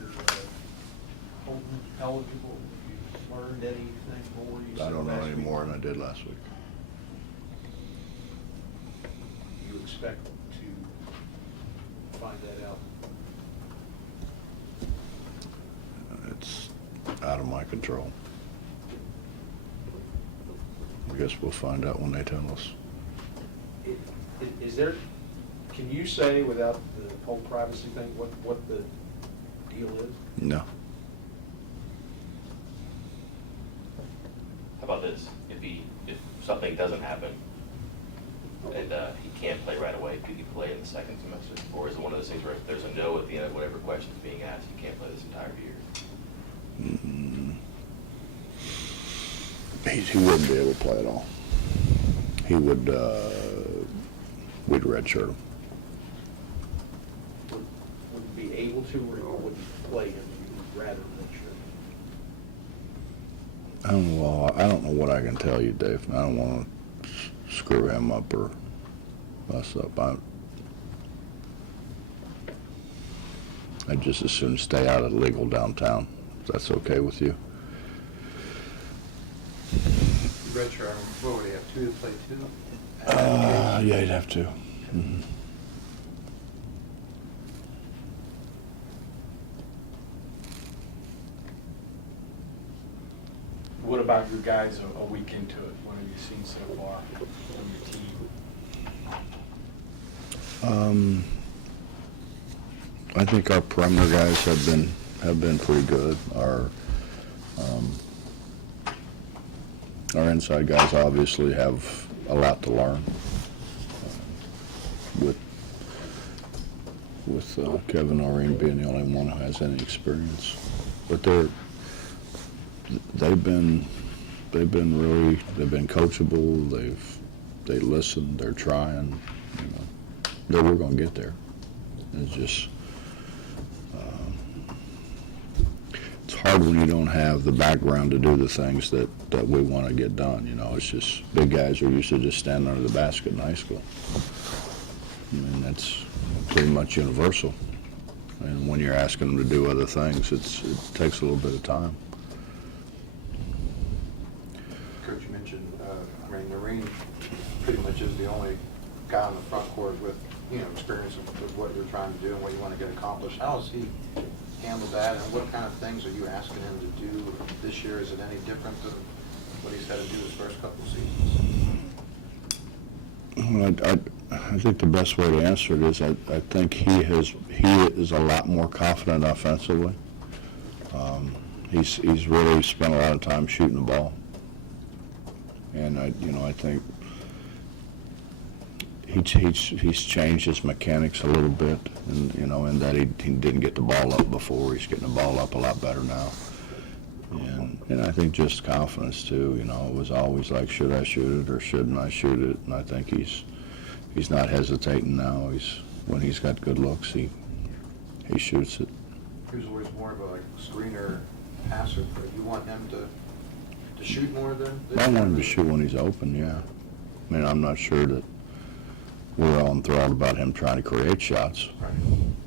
You're Holden eligible. Have you learned anything more? You I said don't know last any week. more than I did last week. You expect to find that out? It's out of my control. I guess we'll find out when they tell us. Is there, can you say without the whole privacy thing, what the deal is? No. How about this? If something doesn't happen and he can't play right away, could he play in the second semester? Or is it one of those things where if there's a no at the end of whatever question is being asked, he can't play this entire year? He wouldn't be able to play at all. He would, we'd redshirt him. Wouldn't be able to, or wouldn't play him? You'd rather make sure. I don't know what I can tell you, Dave. I don't want to screw him up or mess up. I'd just as soon stay out of legal downtown, if that's okay with you. Redshirt, what would he have, 2 to play 2? Yeah, you'd have to. Mm-hmm. What about your guys a week into it? What have you seen so far from your team? I think our perimeter guys have been pretty good. Our inside guys obviously have a lot to learn. With Kevin Noreen being the only one who has any experience, but they've been coachable. They listen. They're trying. We're going to get there. It's just it's hard when you don't have the background to do the things that we want to get done. It's just big guys are used to just standing under the basket in high school. I mean, that's pretty much universal. And when you're asking them to do other things, it takes a little bit of time. Coach, you mentioned, Noreen pretty much is the only guy on the front court with, experience of what you're trying to do and what you want to get accomplished. How has he handled that, and what kind of things are you asking him to do this year? Is it any different than what he's had to do his first couple of seasons? Well, I think the best way to answer it is I think he is a lot more confident offensively. He's really spent a lot of time shooting the ball, and I think he's changed his mechanics a little bit, and in that he didn't get the ball up before. He's getting the ball up a lot better now, and I think just confidence too. It was always like, should I shoot it or shouldn't I shoot it? And I think he's not hesitating now. When he's got good looks, he shoots it. He was always more of a screener, passer, but you want him to shoot more than? I want him to shoot when he's open. Yeah, I mean, I'm not sure that we're all enthralled about him trying to create shots, Right.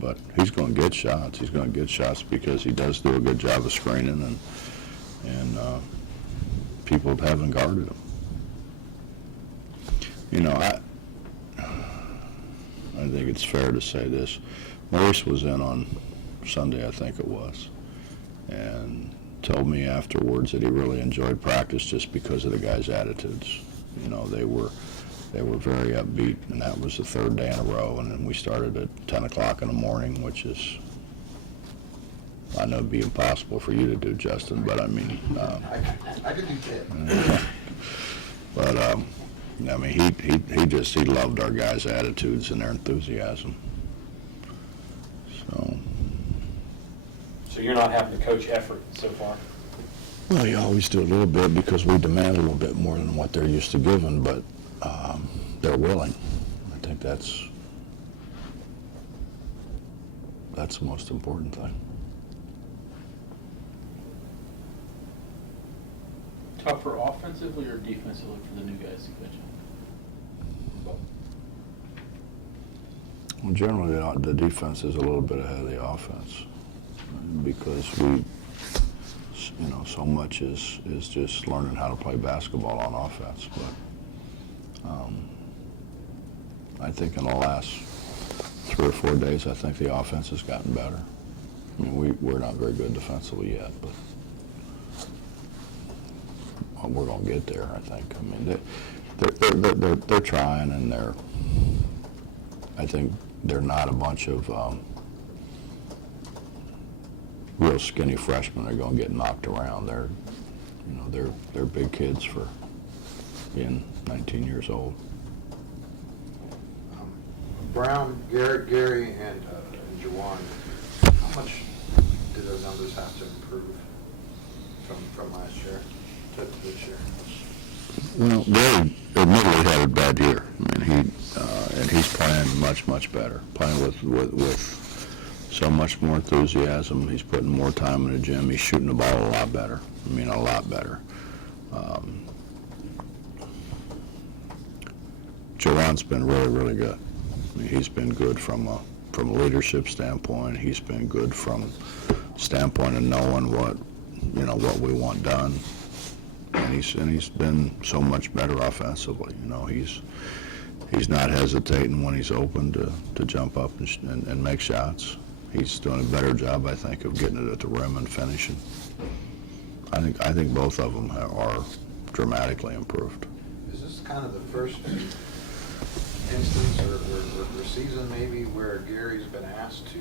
but he's going to get shots. He's going to get shots because he does do a good job of screening, and people haven't guarded him. I think it's fair to say this. Maurice was in on Sunday, I think it was, and told me afterwards that he really enjoyed practice just because of the guys' attitudes. They were very upbeat, and that was the 3rd day in a row, and then we started at 10 o'clock in the morning, which is, I know it'd be impossible for you to do, Justin, but I mean... I could do 10. But, I mean, he loved our guys' attitudes and their enthusiasm. So you're not having to coach effort so far? Well, you always do a little bit because we demand a little bit more than what they're used to giving, but they're willing. I think that's the most important thing. Tougher offensively or defensively for the new guys you mentioned? Well, generally, the defense is a little bit ahead of the offense because so much is just learning how to play basketball on offense. But I think in the last 3 or 4 days, I think the offense has gotten better. I mean, we're not very good defensively yet, but we're going to get there, I think. I mean, they're trying, and I think they're not a bunch of real skinny freshmen that are going to get knocked around. They're big kids for being 19 years old. Brown, Gary, and Juwan, how much do their numbers have to improve from last year to this year? Well, Gary admittedly had a bad year. I mean, and he's playing much better. Playing with so much more enthusiasm. He's putting more time in the gym. He's shooting the ball a lot better. I mean, a lot better. Jawan's been really good. I mean, he's been good from a leadership standpoint. He's been good from standpoint of knowing what we want done. And he's been so much better offensively. He's not hesitating when he's open to jump up and make shots. He's doing a better job, I think, of getting it at the rim and finishing. I think both of them are dramatically improved. Is this kind of the first instance or season maybe where Gary's been asked to?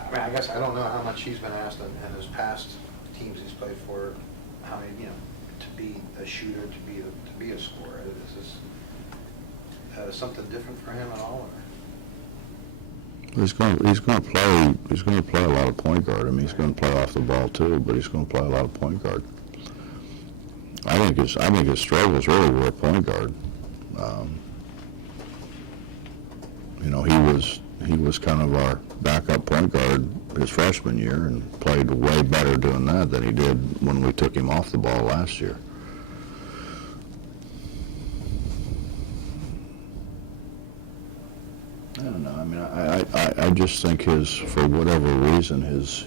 I mean, I guess I don't know how much he's been asked in his past teams he's played for. How many, to be a shooter, to be a scorer. Is this something different for him at all? Or? He's going to play a lot of point guard. I mean, he's going to play off the ball too, but he's going to play a lot of point guard. I think his struggles really were point guard. He was kind of our backup point guard his freshman year and played way better doing that than he did when we took him off the ball last year. I don't know. I mean, I just think for whatever reason, his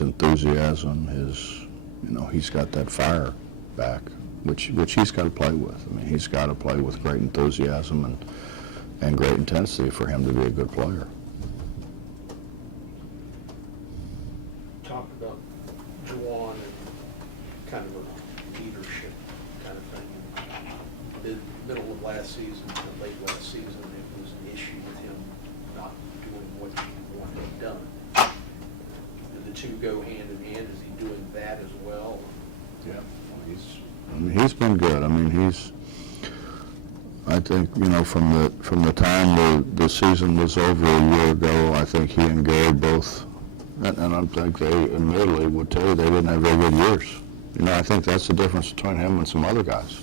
enthusiasm, he's got that fire back, which he's got to play with. I mean, he's got to play with great enthusiasm and great intensity for him to be a good player. Talk about Juwan and kind of a leadership kind of thing. Middle of last season, late last season, it was an issue with him not doing what he wanted done. Do the two go hand in hand? Is he doing that as well? Yeah, he's been good. I mean, I think, from the time the season was over a year ago, I think he and Gary both, and I think they admittedly would tell you they didn't have very good years. I think that's the difference between him and some other guys.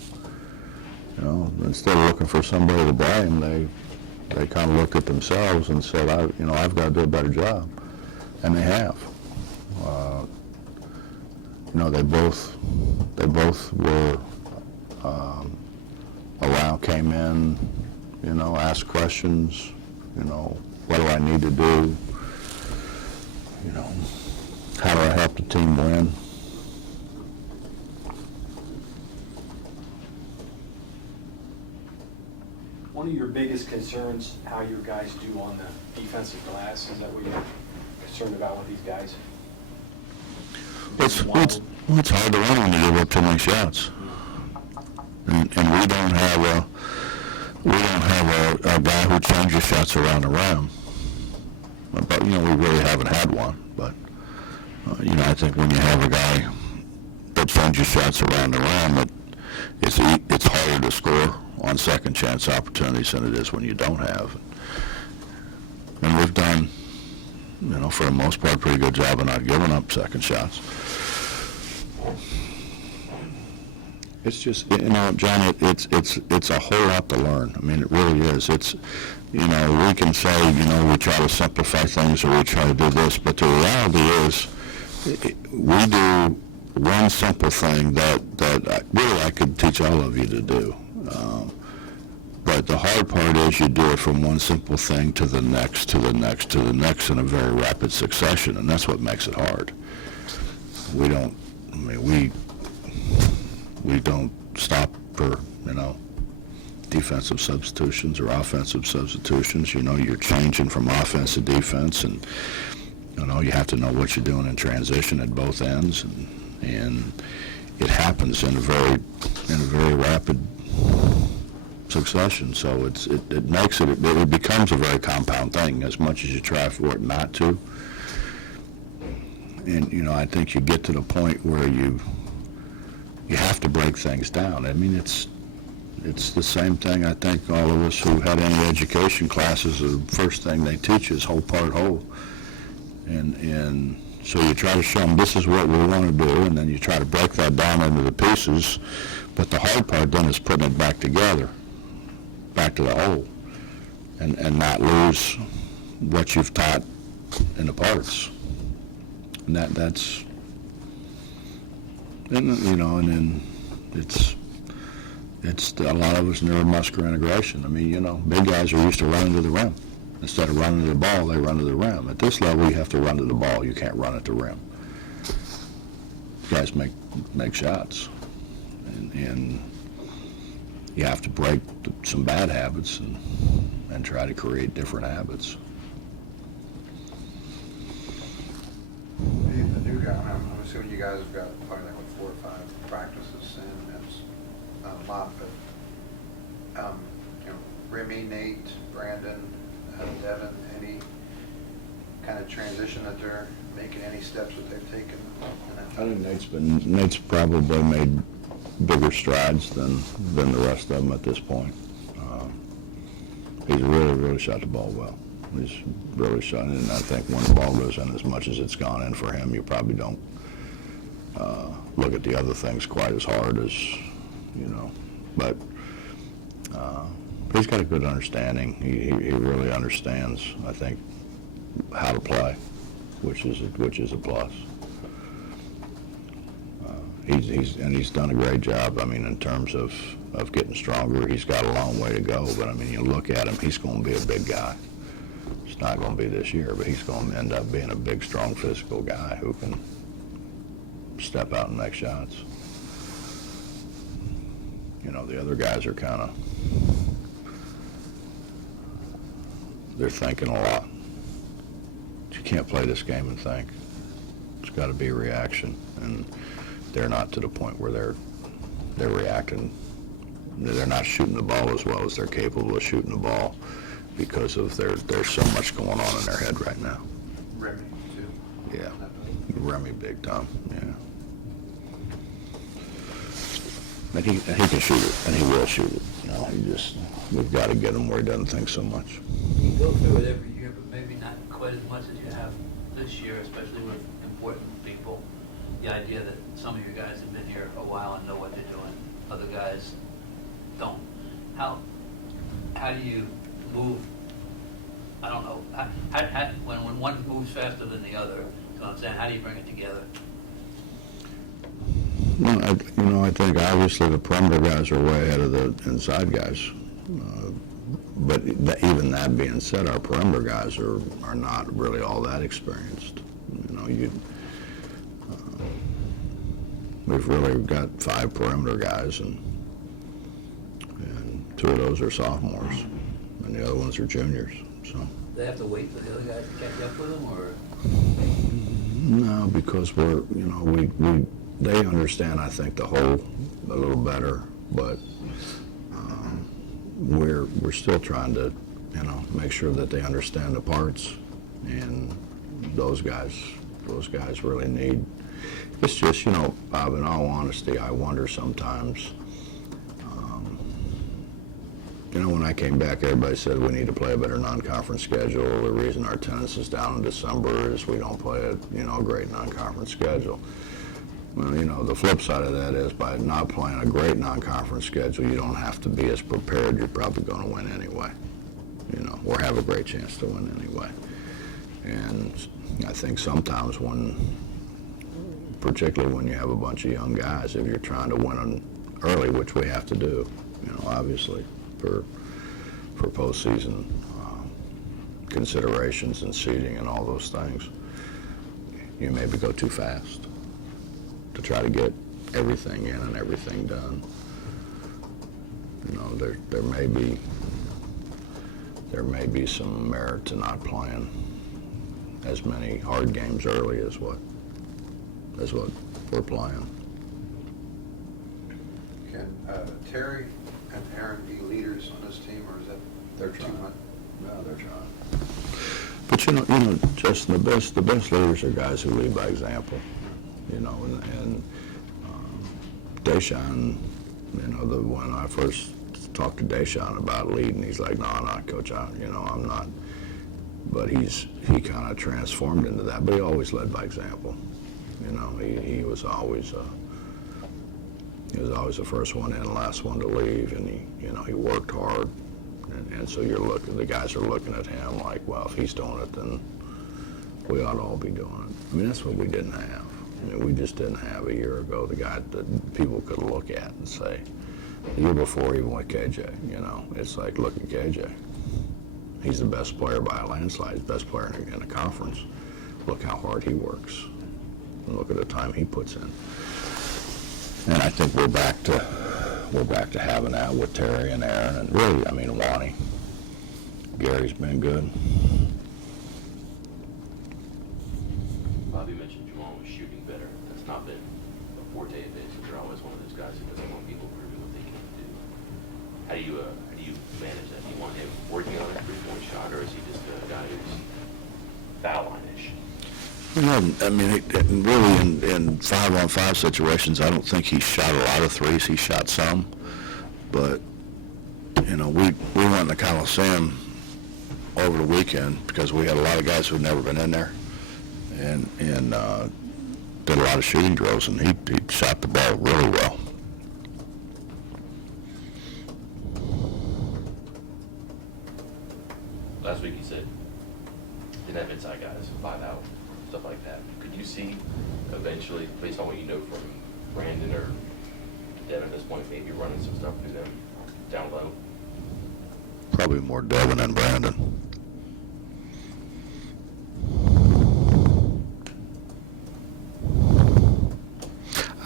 Instead of looking for somebody to blame, they kind of looked at themselves and said, I've got to do a better job, and they have. They both were came in, asked questions, what do I need to do, how do I help the team win? One of your biggest concerns, how your guys do on the defensive glass, is that what you're concerned about with these guys? It's hard to win when you give up too many shots, and we don't have a guy who changes shots around the rim. But we really haven't had one. But I think when you have a guy that changes shots around the rim, it's harder to score on second chance opportunities than it is when you don't have. And we've done, for the most part, a pretty good job of not giving up second shots. It's just, John, it's a whole lot to learn. I mean, it really is. It's, we can say, we try to simplify things or we try to do this, but the reality is we do one simple thing that really I could teach all of you to do. But the hard part is you do it from one simple thing to the next, to the next, to the next in a very rapid succession, and that's what makes it hard. We don't, I mean, we don't stop for, defensive substitutions or offensive substitutions. You're changing from offense to defense, and, you have to know what you're doing in transition at both ends, and it happens in a very rapid succession. So it makes it becomes a very compound thing as much as you try for it not to. And, I think you get to the point where you have to break things down. I mean, it's the same thing I think all of us who had any education classes, the first thing they teach is whole part whole. And so you try to show them this is what we want to do, and then you try to break that down into the pieces. But the hard part then is putting it back together, back to the whole, and not lose what you've taught in the parts. And that's, and then it's a lot of us neuromuscular integration. I mean, big guys are used to running to the rim. Instead of running to the ball, they run to the rim. At this level, you have to run to the ball. You can't run at the rim. Guys make shots, and you have to break some bad habits and try to create different habits. Being the new guy, I'm assuming you guys have got probably like 4 or 5 practices in. That's not a lot, but Remy, Nate, Brandon, Devin, any kind of transition that they're making, any steps that they've taken? I think Nate's probably made bigger strides than the rest of them at this point. He's really shot the ball well. He's really shot it, and I think when the ball goes in as much as it's gone in for him, you probably don't look at the other things quite as hard as, but he's got a good understanding. He really understands, I think, how to play, which is a plus. He's done a great job. I mean, in terms of getting stronger, he's got a long way to go. But I mean, you look at him; he's going to be a big guy. It's not going to be this year, but he's going to end up being a big, strong, physical guy who can step out and make shots. The other guys are kind of, they're thinking a lot. You can't play this game and think. It's got to be a reaction, and they're not to the point where they're reacting. They're not shooting the ball as well as they're capable of shooting the ball because of there's so much going on in their head right now. Remy, too. Yeah, Remy big time, yeah. And he can shoot it, and he will shoot it. We've got to get him where he doesn't think so much. You go through it every year, but maybe not quite as much as you have this year, especially with important people. The idea that some of your guys have been here a while and know what they're doing, other guys don't. How do you move? I don't know. When one moves faster than the other, so I'm saying, how do you bring it together? No, I think obviously the perimeter guys are way ahead of the inside guys. But even that being said, our perimeter guys are not really all that experienced. We've really got 5 perimeter guys, and 2 of those are sophomores, and the other ones are juniors. So. Do they have to wait for the other guys to catch up with them, or? No, because they understand, I think, the whole a little better, but we're still trying to, make sure that they understand the parts, and those guys really need. It's just, Bob, in all honesty, I wonder sometimes. When I came back, everybody said we need to play a better non-conference schedule. The reason our attendance is down in December is we don't play a great non-conference schedule. Well, the flip side of that is by not playing a great non-conference schedule, you don't have to be as prepared. You're probably going to win anyway, or have a great chance to win anyway. And I think sometimes particularly when you have a bunch of young guys, if you're trying to win early, which we have to do, obviously, for for postseason considerations and seeding and all those things, you maybe go too fast to try to get everything in and everything done. You know, there may be some merit to not playing as many hard games early as what we're playing. Can Terry and Aaron be leaders on this team, or is that They're too trying. much? No, they're trying. But you know, Justin, the best leaders are guys who lead by example. You know, and Deshaun, you know, when I first talked to Deshaun about leading, he's like, no, Coach, I'm not. But he kind of transformed into that. But he always led by example. You know, he was always the first one in, last one to leave, and he worked hard. And so the guys are looking at him like, well, if he's doing it, then we ought to all be doing it. I mean, that's what we didn't have. I mean, we just didn't have a year ago the guy that people could look at and say, the year before, even with KJ, you know, it's like, look at KJ. He's the best player by a landslide, he's the best player in the conference. Look how hard he works. And look at the time he puts in. And I think we're back to having that with Terry and Aaron, and really, I mean, Lonnie. Gary's been good. Bobby mentioned Jamal was shooting better. That's not been a forte of his. You're always one of those guys who doesn't want people proving what they can do. How do you manage that? Do you want him working on a three-point shot, or is he just a guy who's foul line-ish? You know, I mean, really in 5-on-5 situations, I don't think he shot a lot of threes. He shot some, but you know, we went in the Coliseum over the weekend because we had a lot of guys who'd never been in there, and did a lot of shooting drills, and he shot the ball really well. Last week you said didn't have inside guys, 5 out, stuff like that. Could you see eventually, based on what you know from Brandon or Devin at this point, maybe running some stuff through them down low? Probably more Devin than Brandon.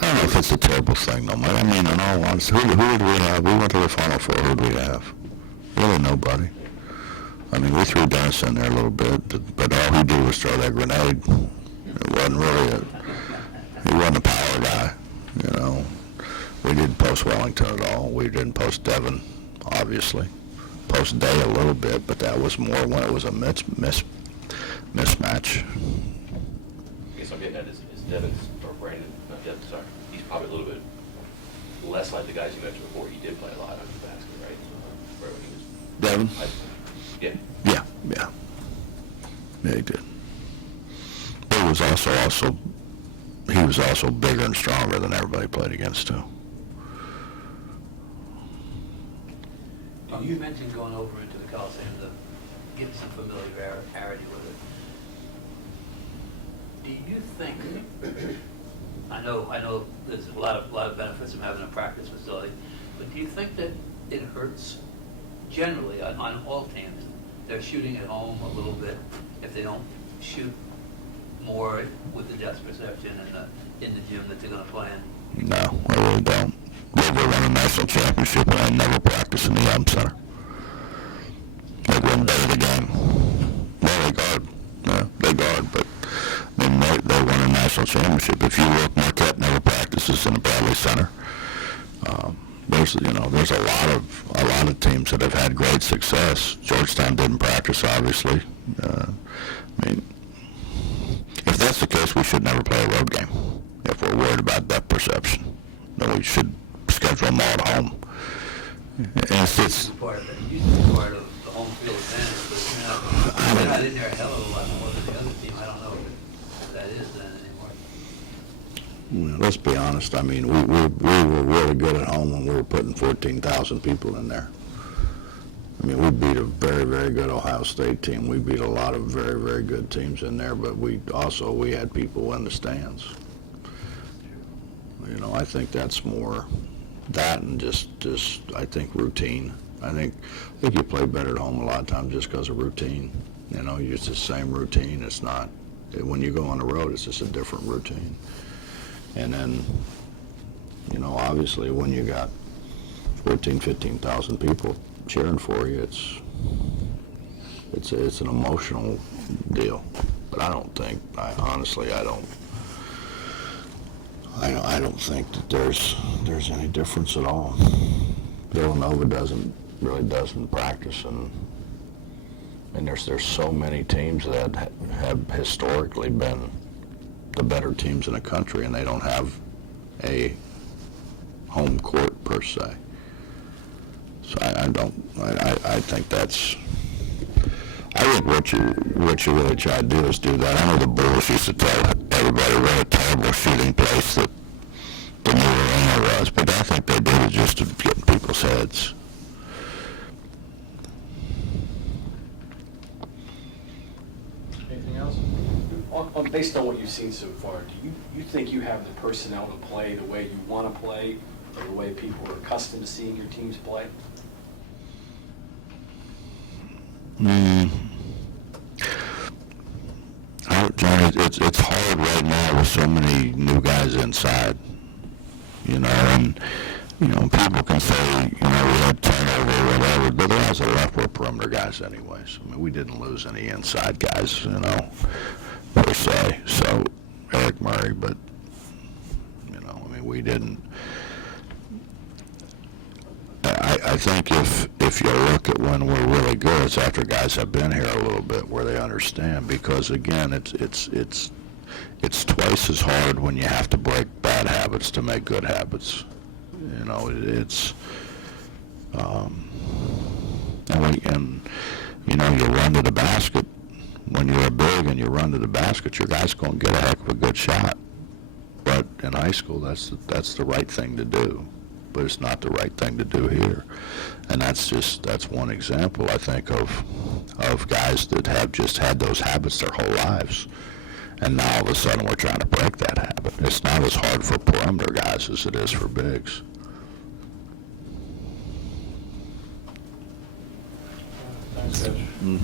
I don't know if it's a terrible thing, though, man. I mean, in all honesty, who did we have? We went to the Final Four. Who did we have? Really nobody. I mean, we threw Dennis in there a little bit, but all he did was throw that grenade. It wasn't really he wasn't a power guy, you know. We didn't post Wellington at all. We didn't post Devin, obviously. Post Day a little bit, but that was more when it was a mismatch. I guess I'm getting at is Devin's, or Brandon, not Devin, sorry, he's probably a little bit less like the guys you mentioned before. He did play a lot on the basket, right? Where he was, Devin? yeah. Yeah, he did. But he was also bigger and stronger than everybody played against, too. You mentioned going over into the Coliseum to get some familiarity with it. Do you think, I know there's a lot of benefits of having a practice facility, but do you think that it hurts generally on all teams? They're shooting at home a little bit if they don't shoot more with the depth perception in the gym that they're going to play in? No, I really don't. They won a national championship, and I never practiced in the Yum Center. They wouldn't better the game. Well, they guard. Yeah, they guard, but I mean, they won a national championship. If you look, Marquette never practices in the Bradley Center. There's a lot of teams that have had great success. Georgetown didn't practice, obviously. I mean, if that's the case, we should never play a road game. If we're worried about depth perception, then we should schedule them all at home. And it's Part of it. It used to be part of the home field advantage, but they're not in there a hell of a lot more than the other team. I don't know if that is then anymore. let's be honest. I mean, we were really good at home when we were putting 14,000 people in there. I mean, we beat a very, very good Ohio State team. We beat a lot of very, very good teams in there, but we had people in the stands. You know, I think that's more that and just I think routine. I think you play better at home a lot of times just because of routine. You know, you use the same routine. It's not, when you go on the road, it's just a different routine. And then, you know, obviously when you got 14, 15,000 people cheering for you, it's an emotional deal. But I don't think, honestly, I don't think that there's any difference at all. Villanova really doesn't practice, and there's so many teams that have historically been the better teams in the country, and they don't have a home court per se. So I think that's. I think what you really try to do is do that. I know the Bulls used to tell everybody what a terrible shooting place that the new arena was, but I think they did it just to get in people's heads. Anything else? Based on what you've seen so far, do you think you have the personnel to play the way you want to play, or the way people are accustomed to seeing your teams play? John, it's hard right now with so many new guys inside, you know, and, you know, people can say, you know, we had turnover or whatever, but the guys that left were perimeter guys anyways. I mean, we didn't lose any inside guys, you know, per se. So, Eric Murray, but, you know, I mean, we didn't. I think if you look at when we're really good, it's after guys have been here a little bit where they understand, because again, it's twice as hard when you have to break bad habits to make good habits. You know, and you know, you run to the basket when you're big and you run to the basket, your guy's going to get a heck of a good shot. But in high school, that's the right thing to do. But it's not the right thing to do here. And that's one example, I think, of guys that have just had those habits their whole lives. And now all of a sudden we're trying to break that habit. It's not as hard for perimeter guys as it is for bigs. Thanks, Coach.